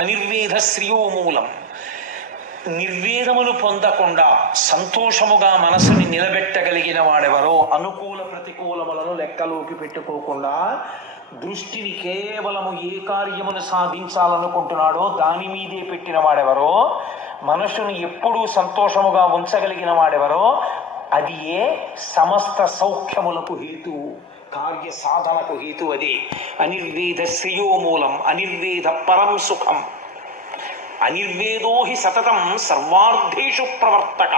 అనిర్వేద శ్రియో మూలం. నిర్వేదములు పొందకుండా సంతోషముగా మనసుని నిలబెట్టగలిగిన వాడెవరో, అనుకూల ప్రతికూలములను లెక్కలోకి పెట్టుకోకుండా దృష్టిని కేవలము ఏ కార్యమును సాధించాలనుకుంటున్నాడో దాని మీదే పెట్టిన వాడెవరో, మనసుని ఎప్పుడూ సంతోషముగా ఉంచగలిగిన వాడెవరో, అది ఏ సమస్త సౌఖ్యములకు హేతువు, కార్య సాధనకు హేతు. అదే అనిర్వేద శ్రియో మూలం, అనిర్వేద పరం సుఖం. అనిర్వేదో హి సతతం సర్వార్థేషు ప్రవర్తక.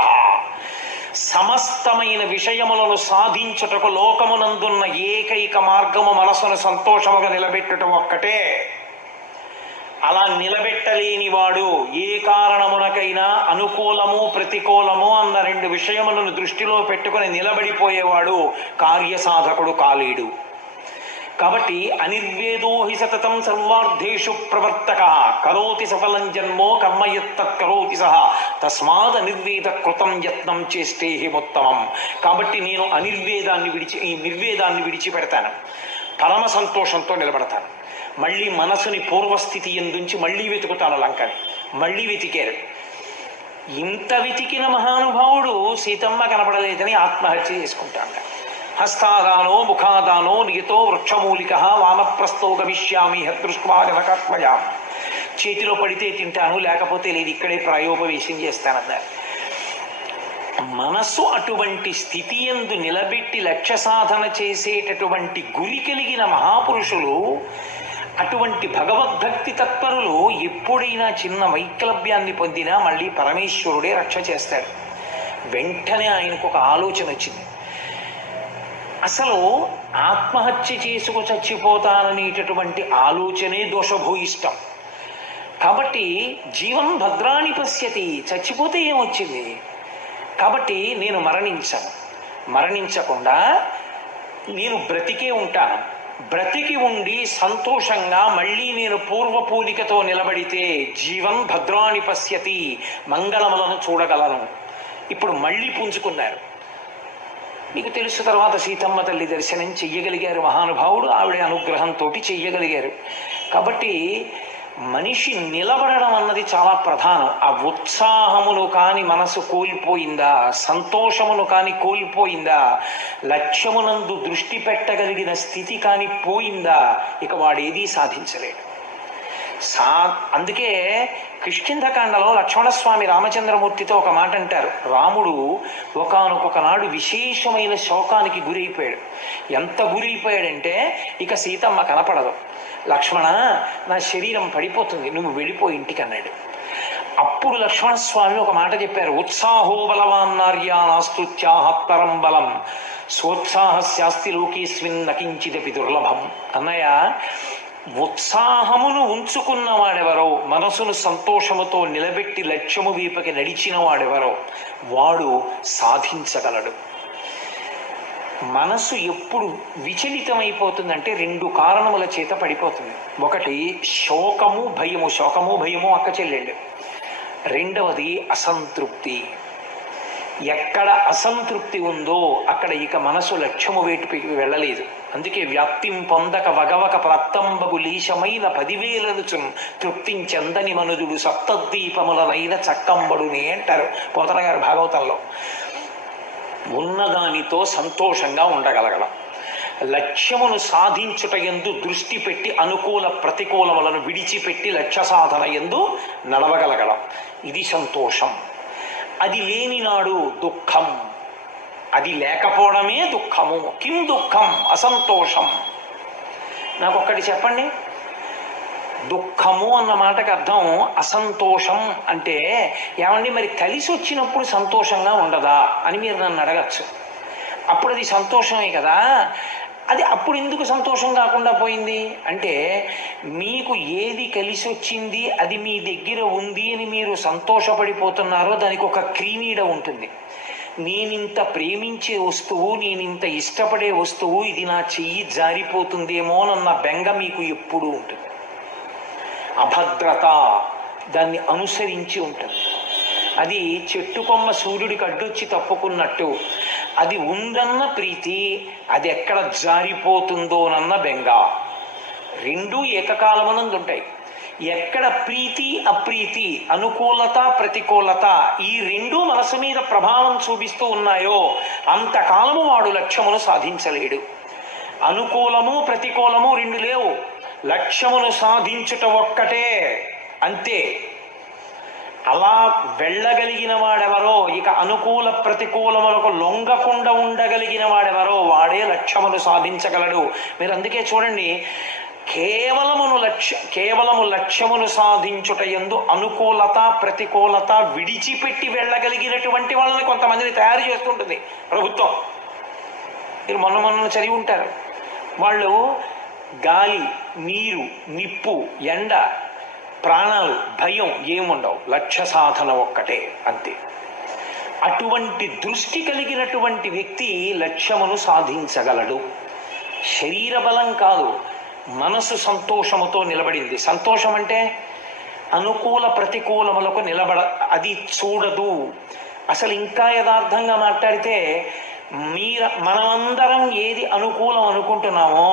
సమస్తమైన విషయములను సాధించుటకు లోకమునందున్న ఏకైక మార్గము మనసును సంతోషముగా నిలబెట్టుట ఒక్కటే. అలా నిలబెట్టలేని వాడు ఏ కారణమునకైనా అనుకూలము ప్రతికూలము అన్న రెండు విషయములను దృష్టిలో పెట్టుకుని నిలబడిపోయేవాడు కార్యసాధకుడు కాలేడు. కాబట్టి అనిర్వేదో హి సతతం సర్వార్థేషు ప్రవర్తక కరోతి సఫలం జన్మో కర్మయత్తత్ కరోతి సహ తస్మాద్ అనిర్వేద కృతం యత్నం చేస్తే హిమోత్తమం. కాబట్టి నేను ఈ నిర్వేదాన్ని విడిచిపెడతాను, పరమ సంతోషంతో నిలబడతాను. మళ్ళీ మనసుని పూర్వస్థితి ఎందుంచి మళ్ళీ వెతుకుతాను లంకని. మళ్ళీ వెతికారు. ఇంత వెతికిన మహానుభావుడు సీతమ్మ కనపడలేదని ఆత్మహత్య చేసుకుంటాడు. హస్తాదానో ముఖాదానో నియతో వృక్షమూలిక వానప్రస్థో గమిష్యామి హదృష్ట్వా జనకాత్మజా. చేతిలో పడితే తింటాను, లేకపోతే లేదు, ఇక్కడే ప్రాయోపవేశం చేస్తానన్నారు. మనస్సు అటువంటి స్థితి యందు నిలబెట్టి లక్ష్య సాధన చేసేటటువంటి గురి కలిగిన మహాపురుషులు, అటువంటి భగవద్భక్తి తత్పరులు ఎప్పుడైనా చిన్న వైక్లభ్యాన్ని పొందినా మళ్ళీ పరమేశ్వరుడే రక్ష చేస్తాడు. వెంటనే ఆయనకు ఒక ఆలోచన వచ్చింది. అసలు ఆత్మహత్య చేసుకు చచ్చిపోతాననేటటువంటి ఆలోచనే దోషభూయిష్టం. కాబట్టి జీవం భద్రాణి పశ్యతి, చచ్చిపోతే ఏమొచ్చింది? కాబట్టి నేను మరణించకుండా నేను బ్రతికే ఉంటాను. బ్రతికి ఉండి సంతోషంగా మళ్ళీ నేను పూర్వపూలికతో నిలబడితే జీవం భద్రాణి పశ్యతి, మంగళములను చూడగలను. ఇప్పుడు మళ్ళీ పుంజుకున్నారు. మీకు తెలుసు, తర్వాత సీతమ్మ తల్లి దర్శనం చెయ్యగలిగారు మహానుభావుడు. ఆవిడ అనుగ్రహంతో చెయ్యగలిగారు. కాబట్టి మనిషి నిలబడడం అన్నది చాలా ప్రధానం. ఆ ఉత్సాహమును కాని మనసు కోల్పోయిందా, సంతోషమును కాని కోల్పోయిందా, లక్ష్యమునందు దృష్టి పెట్టగలిగిన స్థితి కాని పోయిందా, ఇక వాడేదీ సాధించలేడు. అందుకే కిష్కింధకాండలో లక్ష్మణస్వామి రామచంద్రమూర్తితో ఒక మాట అంటారు. రాముడు ఒకానొక నాడు విశేషమైన శోకానికి గురైపోయాడు. ఎంత గురైపోయాడంటే ఇక సీతమ్మ కనపడదు. లక్ష్మణ, నా శరీరం పడిపోతుంది, నువ్వు వెళ్ళిపోయి ఇంటికి అన్నాడు. అప్పుడు లక్ష్మణస్వామి ఒక మాట చెప్పారు. ఉత్సాహో బలవాన్నార్యా నాస్తుత్యాహత్తరం బలం స్వోత్సాహస్యాస్తి లోకేస్మిన్ నకించిదపి దుర్లభం. అన్నయ్య, ఉత్సాహమును ఉంచుకున్న వాడెవరో, మనసును సంతోషముతో నిలబెట్టి లక్ష్యము వీపకి నడిచిన వాడెవరో వాడు సాధించగలడు. మనసు ఎప్పుడు విచలితమైపోతుందంటే రెండు కారణముల చేత పడిపోతుంది. ఒకటి శోకము భయము. శోకము భయము అక్క చెల్లెళ్ళు. రెండవది అసంతృప్తి. ఎక్కడ అసంతృప్తి ఉందో అక్కడ ఇక మనసు లక్ష్యము వేటుపై వెళ్ళలేదు. అందుకే వ్యాప్తిం పొందక వగవక ప్రాప్తంబగు లీశమైన 10,000 తృప్తించందని మనుజుడు సప్తద్వీపములనైన చక్కంబడునే అంటారు పోతన గారు భాగవతంలో. ఉన్నదానితో సంతోషంగా ఉండగలగలం. లక్ష్యమును సాధించుట యందు దృష్టి పెట్టి అనుకూల ప్రతికూలములను విడిచిపెట్టి లక్ష్య సాధన యందు నడవగలగలం. ఇది సంతోషం. అది లేని నాడు దుఃఖం. అది లేకపోవడమే దుఃఖము. కిం దుఃఖం? అసంతోషం. నాకు ఒక్కటి చెప్పండి. దుఃఖము అన్న మాటకు అర్థం అసంతోషం అంటే, ఏమండి మరి కలిసి వచ్చినప్పుడు సంతోషంగా ఉండదా అని మీరు నన్ను అడగచ్చు. అప్పుడు అది సంతోషమే కదా, అది అప్పుడు ఎందుకు సంతోషం కాకుండా పోయింది అంటే, మీకు ఏది కలిసి వచ్చింది అది మీ దగ్గర ఉంది అని మీరు సంతోషపడిపోతున్నారో దానికి ఒక క్రీనీడ ఉంటుంది. నేనింత ప్రేమించే వస్తువు, నేనింత ఇష్టపడే వస్తువు, ఇది నా చెయ్యి జారిపోతుందేమోనన్న బెంగ మీకు ఎప్పుడూ ఉంటుంది. అభద్రత దాన్ని అనుసరించి ఉంటుంది. అది చెట్టు కొమ్మ సూర్యుడికి అడ్డొచ్చి తప్పుకున్నట్టు. అది ఉందన్న ప్రీతి, అది ఎక్కడ జారిపోతుందోనన్న బెంగ. రెండూ ఏకకాలమునందు ఉంటాయి. ఎక్కడ ప్రీతి అప్రీతి, అనుకూలత ప్రతికూలత ఈ రెండు మనసు మీద ప్రభావం చూపిస్తూ ఉన్నాయో అంతకాలము వాడు లక్ష్యమును సాధించలేడు. అనుకూలము ప్రతికూలము రెండు లేవు, లక్ష్యమును సాధించుట ఒక్కటే, అంతే. అలా వెళ్ళగలిగిన వాడెవరో, ఇక అనుకూల ప్రతికూలములకు లొంగకుండా ఉండగలిగిన వాడెవరో వాడే లక్ష్యమును సాధించగలడు. మీరు అందుకే చూడండి, కేవలము లక్ష్యమును సాధించుట యందు అనుకూలత ప్రతికూలత విడిచిపెట్టి వెళ్ళగలిగినటువంటి వాళ్ళని కొంతమందిని తయారు చేస్తుంటుంది ప్రభుత్వం. మీరు మొన్న చదివి ఉంటారు. వాళ్ళు గాలి, నీరు, నిప్పు, ఎండ, ప్రాణాలు, భయం ఏముండవు, లక్ష్య సాధన ఒక్కటే, అంతే. అటువంటి దృష్టి కలిగినటువంటి వ్యక్తి లక్ష్యమును సాధించగలడు. శరీర బలం కాదు, మనసు సంతోషముతో నిలబడింది. సంతోషం అంటే అనుకూల ప్రతికూలములకు అది చూడదు. అసలు ఇంకా యథార్థంగా మాట్లాడితే మనమందరం ఏది అనుకూలం అనుకుంటున్నామో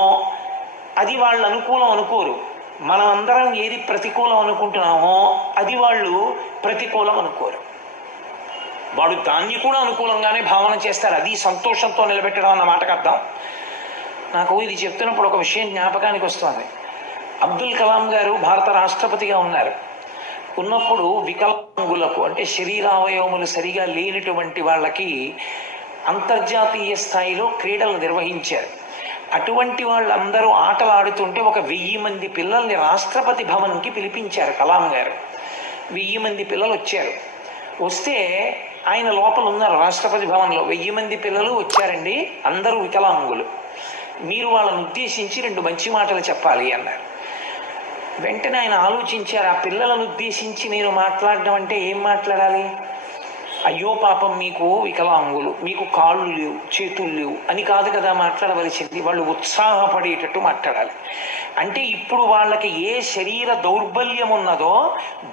అది వాళ్ళు అనుకూలం అనుకోరు. మనమందరం ఏది ప్రతికూలం అనుకుంటున్నామో అది వాళ్ళు ప్రతికూలం అనుకోరు. వాడు దాన్ని కూడా అనుకూలంగానే భావన చేస్తారు. అది సంతోషంతో నిలబెట్టడం అన్న మాటకు అర్థం. నాకు ఇది చెప్తున్నప్పుడు ఒక విషయం జ్ఞాపకానికి వస్తుంది. అబ్దుల్ కలాం గారు భారత రాష్ట్రపతిగా ఉన్నప్పుడు వికలాంగులకు, అంటే శరీరావయవములు సరిగా లేనటువంటి వాళ్ళకి అంతర్జాతీయ స్థాయిలో క్రీడలు నిర్వహించారు. అటువంటి వాళ్ళందరూ ఆటలు ఆడుతుంటే ఒక 1000 మంది పిల్లల్ని రాష్ట్రపతి భవన్కి పిలిపించారు కలాం గారు. 1000 మంది పిల్లలు వచ్చారు. వస్తే ఆయన లోపల ఉన్నారు రాష్ట్రపతి భవన్లో. 1000 మంది పిల్లలు వచ్చారండి, అందరూ వికలాంగులు. మీరు వాళ్ళని ఉద్దేశించి 2 మంచి మాటలు చెప్పాలి అన్నారు. వెంటనే ఆయన ఆలోచించారు, ఆ పిల్లలను ఉద్దేశించి నేను మాట్లాడడం అంటే ఏం మాట్లాడాలి? అయ్యో పాపం మీకు వికలాంగులు, మీకు కాళ్ళు లేవు, చేతులు లేవు అని కాదు కదా మాట్లాడవలసింది. వాళ్ళు ఉత్సాహపడేటట్టు మాట్లాడాలి. అంటే ఇప్పుడు వాళ్ళకి ఏ శరీర దౌర్బల్యం ఉన్నదో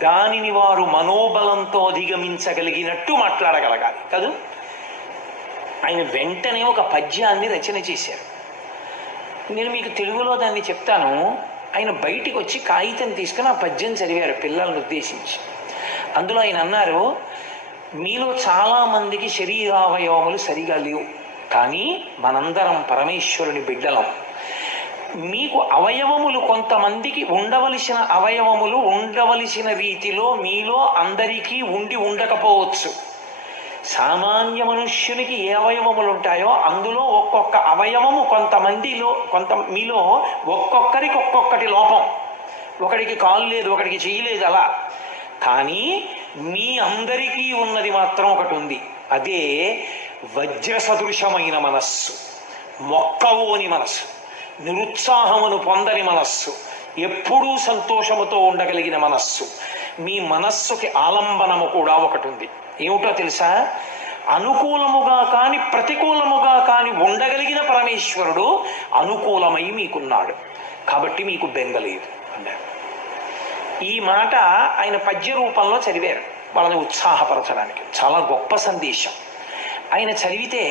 దానిని వారు మనోబలంతో అధిగమించగలిగినట్టు మాట్లాడగలగాలి కదూ. ఆయన వెంటనే ఒక పద్యాన్ని రచన చేశారు. నేను మీకు తెలుగులో దాన్ని చెప్తాను. ఆయన బయటికి వచ్చి కాగితం తీసుకుని ఆ పద్యం చదివారు పిల్లలను ఉద్దేశించి. అందులో ఆయన అన్నారు, మీలో చాలామందికి శరీరావయవములు సరిగా లేవు, కానీ మనందరం పరమేశ్వరుని బిడ్డలం. మీకు అవయవములు, కొంతమందికి ఉండవలసిన అవయవములు ఉండవలసిన రీతిలో మీలో అందరికీ ఉండకపోవచ్చు. సామాన్య మనుష్యునికి ఏ అవయవములు ఉంటాయో అందులో ఒక్కొక్క అవయవము మీలో ఒక్కొక్కరికి ఒక్కొక్కటి లోపం. ఒకడికి కాలు లేదు, ఒకడికి చెయ్యి లేదు అలా. కానీ మీ అందరికీ ఉన్నది మాత్రం ఒకటి ఉంది. అదే వజ్ర సదృశమైన మనస్సు, మొక్కవోని మనస్సు, నిరుత్సాహమును పొందని మనస్సు, ఎప్పుడూ సంతోషముతో ఉండగలిగిన మనస్సు. మీ మనస్సుకి ఆలంబనము కూడా ఒకటి ఉంది. ఏమిటో తెలుసా? అనుకూలముగా కాని ప్రతికూలముగా కాని ఉండగలిగిన పరమేశ్వరుడు అనుకూలమై మీకున్నాడు, కాబట్టి మీకు బెంగలేదు అన్నారు. ఈ మాట ఆయన పద్య రూపంలో చదివారు వాళ్ళని ఉత్సాహపరచడానికి. చాలా గొప్ప సందేశం. ఆయన చదివితే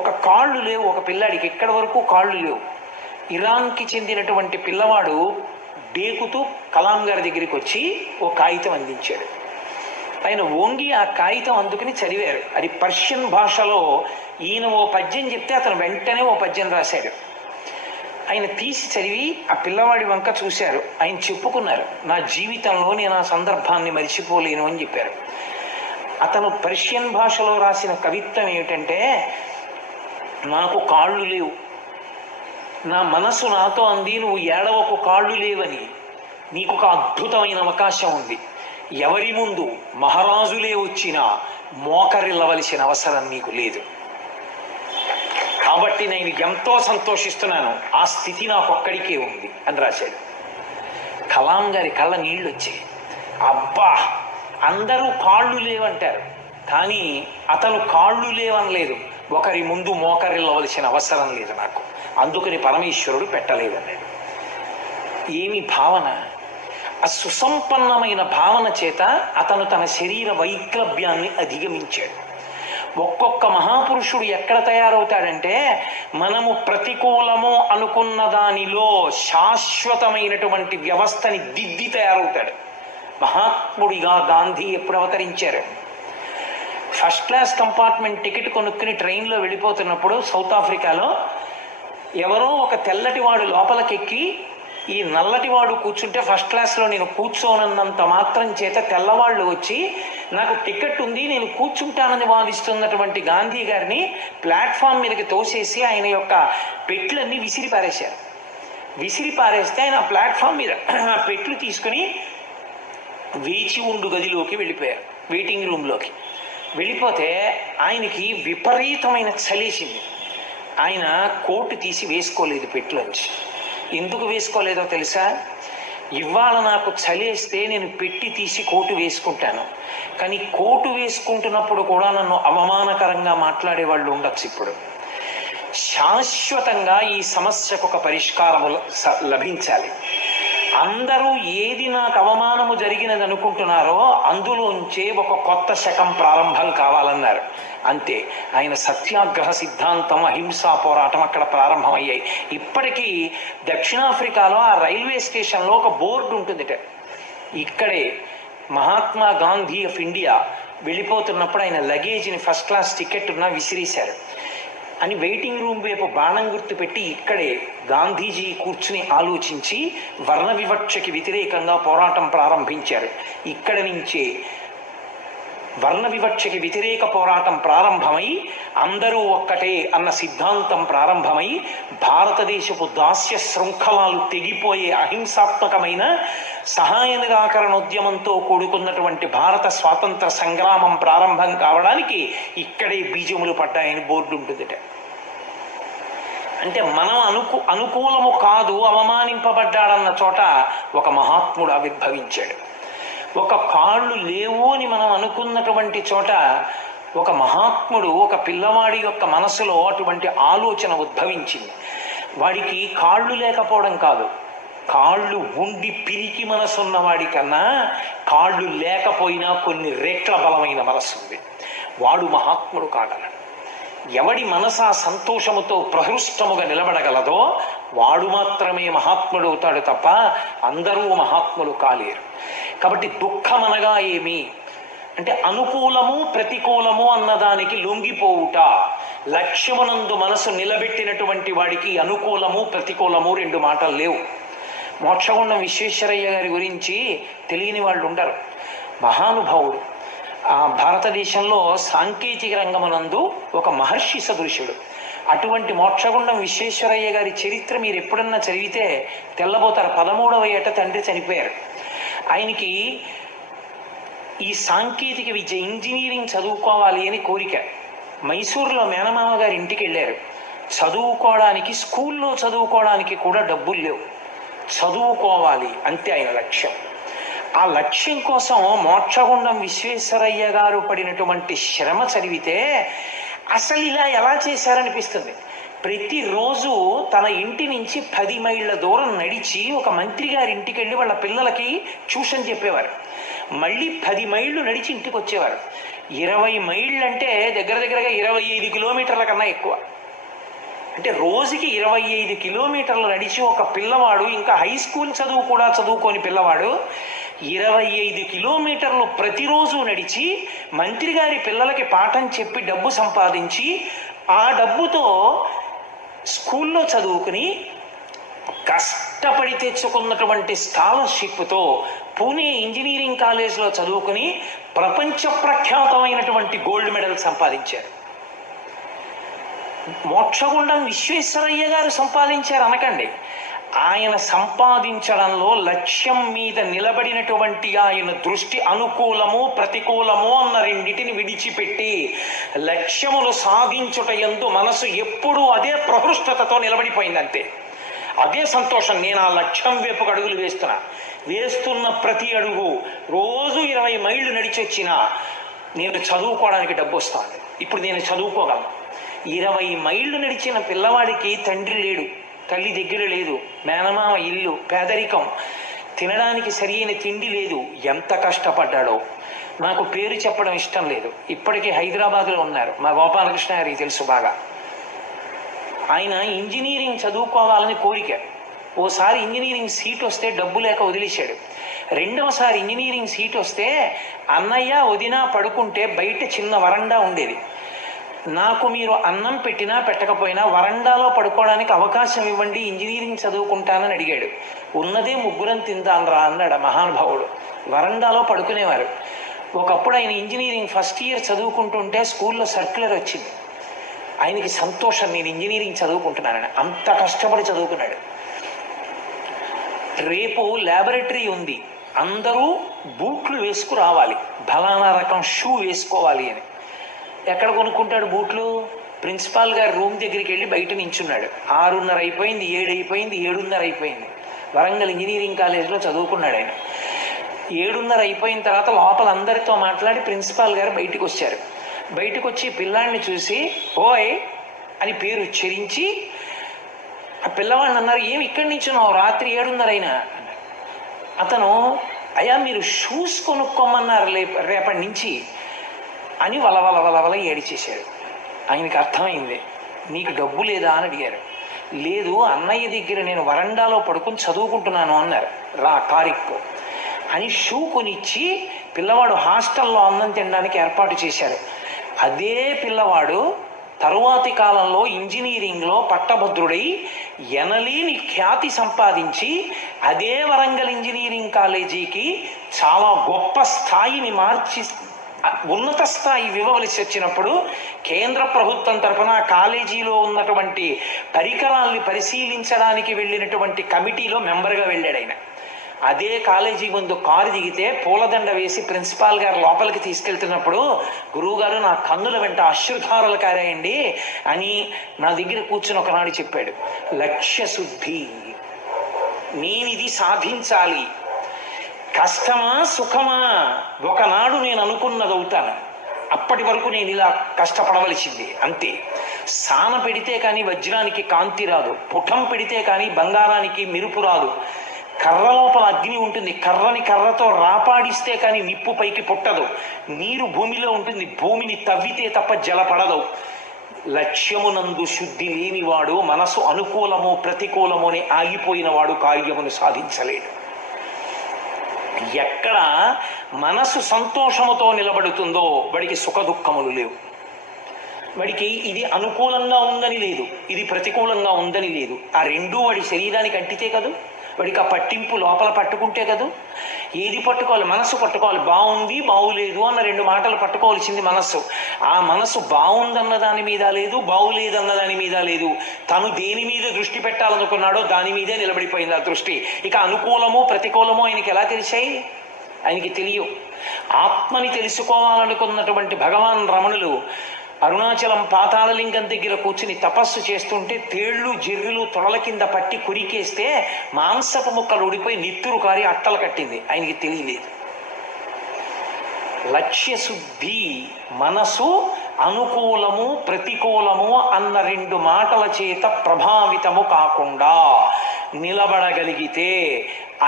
ఒక కాళ్ళు లేవు ఒక పిల్లాడికి, ఎక్కడి వరకు కాళ్ళు లేవు. ఇరాన్కి చెందినటువంటి పిల్లవాడు డేకుతూ కలాం గారి దగ్గరికి వచ్చి ఓ కాగితం అందించాడు. ఆయన వంగి ఆ కాగితం అందుకుని చదివారు. అది పర్షియన్ భాషలో. ఈయన ఓ పద్యం చెప్తే అతను వెంటనే ఓ పద్యం రాశాడు. ఆయన తీసి చదివి ఆ పిల్లవాడి వంక చూశారు. ఆయన చెప్పుకున్నారు, నా జీవితంలో నేను ఆ సందర్భాన్ని మరిచిపోలేను అని చెప్పారు. అతను పర్షియన్ భాషలో రాసిన కవిత్వం ఏమిటంటే, నాకు కాళ్ళు లేవు, నా మనసు నాతో అంది, నువ్వు ఏడవకు కాళ్ళు లేవని, నీకు ఒక అద్భుతమైన అవకాశం ఉంది. ఎవరి ముందు మహారాజులే వచ్చినా మోకరిల్లవలసిన అవసరం నీకు లేదు, కాబట్టి నేను ఎంతో సంతోషిస్తున్నాను, ఆ స్థితి నాకొక్కడికే ఉంది అని రాశాడు. కలాం గారి కళ్ళ నీళ్ళు వచ్చాయి. అబ్బా, అందరూ కాళ్ళు లేవంటారు, కానీ అతను కాళ్ళు లేవనలేదు, ఒకరి ముందు మోకరిల్లవలసిన అవసరం లేదు నాకు, అందుకని పరమేశ్వరుడు పెట్టలేదన్నాడు. ఏమి భావన! ఆ సుసంపన్నమైన భావన చేత అతను తన శరీర వైక్లభ్యాన్ని అధిగమించాడు. ఒక్కొక్క మహాపురుషుడు ఎక్కడ తయారవుతాడంటే మనము ప్రతికూలము అనుకున్న దానిలో శాశ్వతమైనటువంటి వ్యవస్థని దిద్ది తయారవుతాడు. మహాత్ముడిగా గాంధీ ఎప్పుడు అవతరించారు? ఫస్ట్ క్లాస్ కంపార్ట్మెంట్ టికెట్ కొనుక్కుని ట్రైన్లో వెళ్ళిపోతున్నప్పుడు సౌత్ ఆఫ్రికాలో ఎవరో ఒక తెల్లటివాడు లోపలికెక్కి ఈ నల్లటివాడు కూర్చుంటే ఫస్ట్ క్లాస్లో నేను కూర్చోనన్నంత మాత్రం చేత తెల్లవాళ్ళు వచ్చి నాకు టికెట్ ఉంది నేను కూర్చుంటానని వాదిస్తున్నటువంటి గాంధీ గారిని ప్లాట్ఫామ్ మీదకి తోసేసి ఆయన యొక్క పెట్లన్నీ విసిరి పారేశారు. విసిరి పారేస్తే ఆయన ప్లాట్ఫామ్ మీద పెట్లు తీసుకుని వేచి ఉండు గదిలోకి వెళ్ళిపోయారు, వెయిటింగ్ రూమ్లోకి వెళ్ళిపోతే ఆయనకి విపరీతమైన చలేసింది. ఆయన కోటు తీసి వేసుకోలేదు పెట్టులోంచి. ఎందుకు వేసుకోలేదో తెలుసా? ఇవాళ నాకు చలేస్తే నేను పెట్టి తీసి కోటు వేసుకుంటాను, కానీ కోటు వేసుకుంటున్నప్పుడు కూడా నన్ను అవమానకరంగా మాట్లాడే వాళ్ళు ఉండొచ్చు. ఇప్పుడు శాశ్వతంగా ఈ సమస్యకు ఒక పరిష్కారము లభించాలి. అందరూ ఏది నాకు అవమానము జరిగినది అనుకుంటున్నారో అందులోంచే ఒక కొత్త శకం ప్రారంభం కావాలన్నారు. అంతే. ఆయన సత్యాగ్రహ సిద్ధాంతం, అహింసా పోరాటం అక్కడ ప్రారంభమయ్యాయి. ఇప్పటికీ దక్షిణాఫ్రికాలో ఆ రైల్వే స్టేషన్లో ఒక బోర్డు ఉంటుందిట. ఇక్కడే మహాత్మా గాంధీ ఆఫ్ ఇండియా వెళ్ళిపోతున్నప్పుడు ఆయన లగేజ్ని ఫస్ట్ క్లాస్ టికెట్ ఉన్నా విసిరేశారు అని వెయిటింగ్ రూమ్ వైపు బాణం గుర్తు పెట్టి ఇక్కడే గాంధీజీ కూర్చుని ఆలోచించి వర్ణ వివక్షకి వ్యతిరేకంగా పోరాటం ప్రారంభించారు. ఇక్కడి నుంచే వర్ణ వివక్షకి వ్యతిరేక పోరాటం ప్రారంభమై అందరూ ఒక్కటే అన్న సిద్ధాంతం ప్రారంభమై భారతదేశపు దాస్య శృంఖలాలు తెగిపోయే అహింసాత్మకమైన సహాయ నిరాకరణోద్యమంతో కూడుకున్నటువంటి భారత స్వాతంత్ర సంగ్రామం ప్రారంభం కావడానికి ఇక్కడే బీజములు పడ్డాయని బోర్డు ఉంటుందిట. అంటే మనం అనుకూలము కాదు, అవమానింపబడ్డాడన్న చోట ఒక మహాత్ముడు ఆవిర్భవించాడు. ఒక కాళ్ళు లేవు అని మనం అనుకున్నటువంటి చోట ఒక మహాత్ముడు, ఒక పిల్లవాడి యొక్క మనసులో అటువంటి ఆలోచన ఉద్భవించింది. వాడికి కాళ్ళు లేకపోవడం కాదు, కాళ్ళు ఉండి పిరికి మనసున్నవాడి కన్నా కాళ్ళు లేకపోయినా కొన్ని రెట్ల బలమైన మనస్సు ఉంది. వాడు మహాత్ముడు కాగలడు. ఎవడి మనస సంతోషముతో ప్రహృష్టముగా నిలబడగలదో వాడు మాత్రమే మహాత్ముడు అవుతాడు తప్ప అందరూ మహాత్ములు కాలేరు. కాబట్టి దుఃఖం అనగా ఏమి అంటే అనుకూలము ప్రతికూలము అన్నదానికి లొంగిపోవుట. లక్ష్యమునందు మనసు నిలబెట్టినటువంటి వాడికి అనుకూలము ప్రతికూలము రెండు మాటలు లేవు. మోక్షగుండం విశ్వేశ్వరయ్య గారి గురించి తెలియని వాళ్ళు ఉండరు. మహానుభావుడు. భారతదేశంలో సాంకేతిక రంగమునందు ఒక మహర్షి సదృశుడు. అటువంటి మోక్షగుండం విశ్వేశ్వరయ్య గారి చరిత్ర మీరు ఎప్పుడన్నా చదివితే తెల్లబోతారు. 13వ ఏట తండ్రి చనిపోయారు. ఆయనకి ఈ సాంకేతిక విద్య ఇంజనీరింగ్ చదువుకోవాలి అని కోరిక. మైసూరులో మేనమామ గారి ఇంటికి వెళ్ళారు. చదువుకోవడానికి, స్కూల్లో చదువుకోవడానికి కూడా డబ్బులు లేవు. చదువుకోవాలి అంతే ఆయన లక్ష్యం. ఆ లక్ష్యం కోసం మోక్షగుండం విశ్వేశ్వరయ్య గారు పడినటువంటి శ్రమ చదివితే అసలు ఇలా ఎలా చేశారనిపిస్తుంది. ప్రతిరోజు తన ఇంటి నుంచి 10 మైళ్ళ దూరం నడిచి ఒక మంత్రి గారి ఇంటికి వెళ్ళి వాళ్ళ పిల్లలకి ట్యూషన్ చెప్పేవారు. మళ్ళీ 10 మైళ్ళు నడిచి ఇంటికి వచ్చేవారు. 20 మైళ్ళు అంటే దగ్గరగా 25 కిలోమీటర్ల కన్నా ఎక్కువ. అంటే రోజుకి 25 కిలోమీటర్లు నడిచి ఒక పిల్లవాడు, ఇంకా హై స్కూల్ చదువు కూడా చదువుకోని పిల్లవాడు 25 కిలోమీటర్లు ప్రతిరోజు నడిచి మంత్రి గారి పిల్లలకి పాఠం చెప్పి డబ్బు సంపాదించి ఆ డబ్బుతో స్కూల్లో చదువుకుని కష్టపడి తెచ్చుకున్నటువంటి స్కాలర్షిప్తో పూణే ఇంజనీరింగ్ కాలేజ్లో చదువుకుని ప్రపంచ ప్రఖ్యాతమైనటువంటి గోల్డ్ మెడల్ సంపాదించారు. మోక్షగుండం విశ్వేశ్వరయ్య గారు సంపాదించారు అనకండి. ఆయన సంపాదించడంలో లక్ష్యం మీద నిలబడినటువంటి ఆయన దృష్టి అనుకూలము ప్రతికూలము అన్న రెండిటిని విడిచిపెట్టి లక్ష్యములు సాధించుట యందు మనసు ఎప్పుడూ అదే ప్రహృష్టతతో నిలబడిపోయింది. అంతే. అదే సంతోషం. నేను ఆ లక్ష్యం వైపుకు అడుగులు వేస్తున్న ప్రతి అడుగు రోజు 20 మైళ్ళు నడిచి వచ్చినా నేను చదువుకోవడానికి డబ్బు వస్తాను. ఇప్పుడు నేను చదువుకోగలను. 20 మైళ్ళు నడిచిన పిల్లవాడికి తండ్రి లేడు, తల్లి దగ్గర లేదు, మేనమామ ఇల్లు, పేదరికం. తినడానికి సరి అయిన తిండి లేదు. ఎంత కష్టపడ్డాడో. నాకు పేరు చెప్పడం ఇష్టం లేదు. ఇప్పటికీ హైదరాబాద్లో ఉన్నారు, మా గోపాలకృష్ణ గారికి తెలుసు బాగా. ఆయన ఇంజనీరింగ్ చదువుకోవాలని కోరిక. ఓసారి ఇంజనీరింగ్ సీట్ వస్తే డబ్బు లేక వదిలేశాడు. రెండవసారి ఇంజనీరింగ్ సీట్ వస్తే అన్నయ్య వదిన పడుకుంటే బయట చిన్న వరండా ఉండేది. నాకు మీరు అన్నం పెట్టినా పెట్టకపోయినా వరండాలో పడుకోవడానికి అవకాశం ఇవ్వండి, ఇంజనీరింగ్ చదువుకుంటానని అడిగాడు. ఉన్నదే ముగ్గురం తిందాన్రా అన్నాడు మహానుభావుడు. వరండాలో పడుకునేవారు. ఒకప్పుడు ఆయన ఇంజనీరింగ్ ఫస్ట్ ఇయర్ చదువుకుంటుంటే స్కూల్లో సర్క్యులర్ వచ్చింది. ఆయనకి సంతోషం, నేను ఇంజనీరింగ్ చదువుకుంటున్నానని. అంత కష్టపడి చదువుకున్నాడు. రేపు ల్యాబొరేటరీ ఉంది, అందరూ బూట్లు వేసుకు రావాలి, ఫలానా రకం షూ వేసుకోవాలి అని. ఎక్కడ కొనుక్కుంటాడు బూట్లు? ప్రిన్సిపాల్ గారి రూమ్ దగ్గరికి వెళ్ళి బయట నించున్నాడు. 6:30 అయిపోయింది, 7 అయిపోయింది, 7:30 అయిపోయింది. వరంగల్ ఇంజనీరింగ్ కాలేజీలో చదువుకున్నాడు ఆయన. 7:30 అయిపోయిన తర్వాత లోపల అందరితో మాట్లాడి ప్రిన్సిపాల్ గారు బయటికి వచ్చారు. బయటకు వచ్చి పిల్లాడిని చూసి ఓయ్ అని పేరు ఉచ్చరించి ఆ పిల్లవాడిని అన్నారు, ఏమి ఇక్కడి నుంచి నువ్వు రాత్రి 7:30 అయినా అన్నారు. అతను అయ్యా మీరు షూస్ కొనుక్కోమన్నారు రేపటి నుంచి అని వలవల ఏడిచేశాడు. ఆయనకి అర్థమైంది. నీకు డబ్బు లేదా అని అడిగారు. లేదు అన్నయ్య దగ్గర నేను వరండాలో పడుకుని చదువుకుంటున్నాను అన్నారు. రా కారిక్కు అని షూ కొనిచ్చి పిల్లవాడు హాస్టల్లో అన్నం తినడానికి ఏర్పాటు చేశారు. అదే పిల్లవాడు తరువాతి కాలంలో ఇంజనీరింగ్లో పట్టభద్రుడై ఎనలేని ఖ్యాతి సంపాదించి అదే వరంగల్ ఇంజనీరింగ్ కాలేజీకి చాలా గొప్ప స్థాయిని మార్చి ఉన్నత స్థాయి ఇవ్వవలసి వచ్చినప్పుడు కేంద్ర ప్రభుత్వం తరఫున ఆ కాలేజీలో ఉన్నటువంటి పరికరాల్ని పరిశీలించడానికి వెళ్ళినటువంటి కమిటీలో మెంబర్గా వెళ్ళాడు ఆయన. అదే కాలేజీ ముందు కారు దిగితే పూలదండ వేసి ప్రిన్సిపాల్ గారు లోపలికి తీసుకెళ్తున్నప్పుడు, గురువుగారు నా కన్నుల వెంట అశ్రుధారలు కారాయండి అని నా దగ్గర కూర్చుని ఒకనాడు చెప్పాడు. లక్ష్య శుద్ధి, నేనిది సాధించాలి. కష్టమా సుఖమా ఒకనాడు నేను అనుకున్నది అవుతాను, అప్పటి వరకు నేను ఇలా కష్టపడవలసింది అంతే. సాన పెడితే కానీ వజ్రానికి కాంతి రాదు, పుటం పెడితే కానీ బంగారానికి మెరుపు రాదు. కర్ర లోపల అగ్ని ఉంటుంది, కర్రని కర్రతో రాపాడిస్తే కానీ నిప్పు పైకి పుట్టదు. నీరు భూమిలో ఉంటుంది, భూమిని తవ్వితే తప్ప జలపడదు. లక్ష్యమునందు శుద్ధి లేనివాడు మనసు అనుకూలము ప్రతికూలము అని ఆగిపోయినవాడు కార్యమును సాధించలేడు. ఎక్కడ మనసు సంతోషముతో నిలబడుతుందో వాడికి సుఖ దుఃఖములు లేవు. వాడికి ఇది అనుకూలంగా ఉందని లేదు, ఇది ప్రతికూలంగా ఉందని లేదు. ఆ రెండూ వాడి శరీరానికి అంటితే కదూ, వాడికి ఆ పట్టింపు లోపల పట్టుకుంటే కదూ. ఏది పట్టుకోవాలి? మనస్సు పట్టుకోవాలి. బాగుంది బాగులేదు అన్న 2 మాటలు పట్టుకోవాల్సింది మనస్సు. ఆ మనస్సు బాగుందన్న దాని మీద లేదు, బాగులేదన్న దాని మీద లేదు. తను దేని మీద దృష్టి పెట్టాలనుకున్నాడో దాని మీదే నిలబడిపోయింది ఆ దృష్టి. ఇక అనుకూలము ప్రతికూలము ఆయనకి ఎలా తెలిసాయి? ఆయనకి తెలియవు. ఆత్మని తెలుసుకోవాలనుకున్నటువంటి భగవాన్ రమణులు అరుణాచలం పాతాళలింగం దగ్గర కూర్చుని తపస్సు చేస్తుంటే తేళ్లు జిర్రులు తొడల కింద పట్టి కురికేస్తే మాంసపు ముక్కలు ఊడిపోయి నిత్తురు కారి అట్టలు కట్టింది. ఆయనకి తెలియలేదు. లక్ష్యశుద్ధి, మనసు అనుకూలము ప్రతికూలము అన్న 2 మాటల చేత ప్రభావితము కాకుండా నిలబడగలిగితే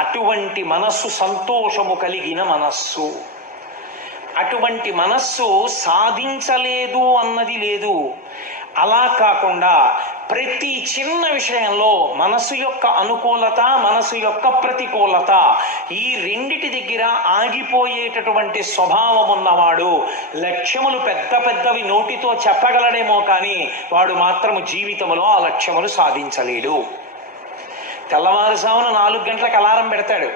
అటువంటి మనస్సు సంతోషము కలిగిన మనస్సు. అటువంటి మనస్సు సాధించలేదు అన్నది లేదు. అలా కాకుండా ప్రతి చిన్న విషయంలో మనసు యొక్క అనుకూలత, మనసు యొక్క ప్రతికూలత, ఈ రెండిటి దగ్గర ఆగిపోయేటటువంటి స్వభావం ఉన్నవాడు లక్ష్యములు పెద్ద పెద్దవి నోటితో చెప్పగలడేమో కానీ వాడు మాత్రము జీవితంలో ఆ లక్ష్యములు సాధించలేడు. తెల్లవారుజామున 4 గంటలకు అలారం పెడతాడు.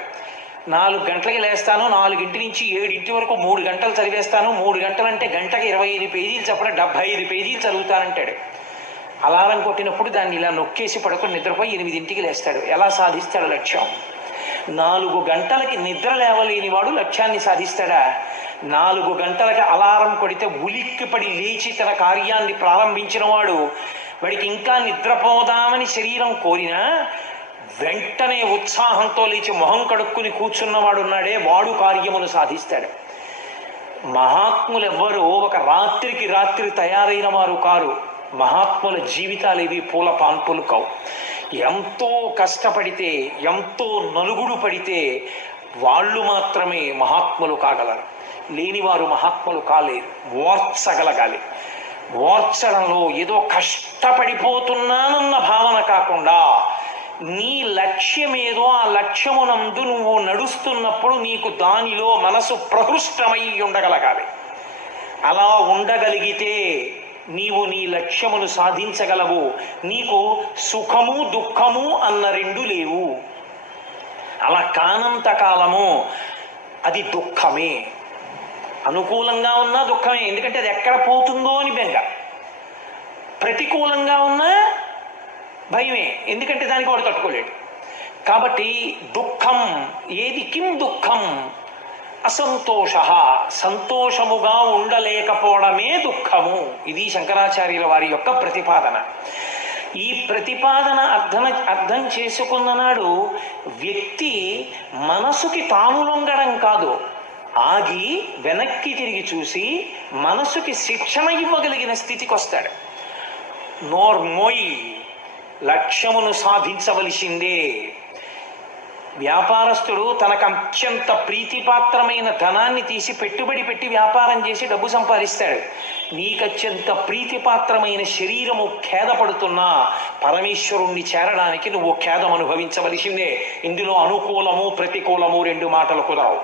4 గంటలకి లేస్తాను, 4 నుంచి 7 వరకు 3 గంటలు చదివేస్తాను, 3 గంటలంటే గంటకి 25 పేజీలు చెప్పడం 75 పేజీలు చదువుతానంటాడు. అలారం కొట్టినప్పుడు దాన్ని ఇలా నొక్కేసి పడుకొని నిద్రపోయి 8 లేస్తాడు. ఎలా సాధిస్తాడు లక్ష్యం? 4 గంటలకి నిద్ర లేవలేని వాడు లక్ష్యాన్ని సాధిస్తాడా? 4 గంటలకి అలారం కొడితే ఉలిక్కిపడి లేచి తన కార్యాన్ని ప్రారంభించిన వాడు, వాడికి ఇంకా నిద్రపోదామని శరీరం కోరినా వెంటనే ఉత్సాహంతో లేచి మొహం కడుక్కుని కూర్చున్నవాడు ఉన్నాడే, వాడు కార్యమును సాధిస్తాడు. మహాత్ములు ఎవ్వరూ ఒక రాత్రికి రాత్రి తయారైన వారు కారు. మహాత్ముల జీవితాలు ఇవి పూల పాన్పులు కావు. ఎంతో కష్టపడితే, ఎంతో నలుగుడు పడితే వాళ్ళు మాత్రమే మహాత్ములు కాగలరు. లేనివారు మహాత్ములు కాలేరు. ఓర్చగలగాలి. ఓర్చడంలో ఏదో కష్టపడిపోతున్నానన్న భావన కాకుండా నీ లక్ష్యమేదో ఆ లక్ష్యమునందు నువ్వు నడుస్తున్నప్పుడు నీకు దానిలో మనసు ప్రహృష్టమై ఉండగలగాలి. అలా ఉండగలిగితే నీవు నీ లక్ష్యమును సాధించగలవు. నీకు సుఖము దుఃఖము అన్న రెండు లేవు. అలా కానంత కాలము అది దుఃఖమే. అనుకూలంగా ఉన్నా దుఃఖమే, ఎందుకంటే అది ఎక్కడ పోతుందో అని బెంగ. ప్రతికూలంగా ఉన్నా భయమే, ఎందుకంటే దానికి వాడు తట్టుకోలేడు. కాబట్టి దుఃఖం ఏది? కిం దుఃఖం? అసంతోష. సంతోషముగా ఉండలేకపోవడమే దుఃఖము. ఇది శంకరాచార్యుల వారి యొక్క ప్రతిపాదన. ఈ ప్రతిపాదన అర్థం చేసుకున్న నాడు వ్యక్తి మనసుకి తాను లొంగడం కాదు, ఆగి వెనక్కి తిరిగి చూసి మనసుకి శిక్షణ ఇవ్వగలిగిన స్థితికి వస్తాడు. నోర్మోయ్, లక్ష్యమును సాధించవలసిందే. వ్యాపారస్తుడు తనకు అత్యంత ప్రీతిపాత్రమైన ధనాన్ని తీసి పెట్టుబడి పెట్టి వ్యాపారం చేసి డబ్బు సంపాదిస్తాడు. నీకత్యంత ప్రీతిపాత్రమైన శరీరము ఖేదపడుతున్నా పరమేశ్వరుణ్ణి చేరడానికి నువ్వు ఖేదం అనుభవించవలసిందే. ఇందులో అనుకూలము ప్రతికూలము రెండు మాటలు కుదరవు.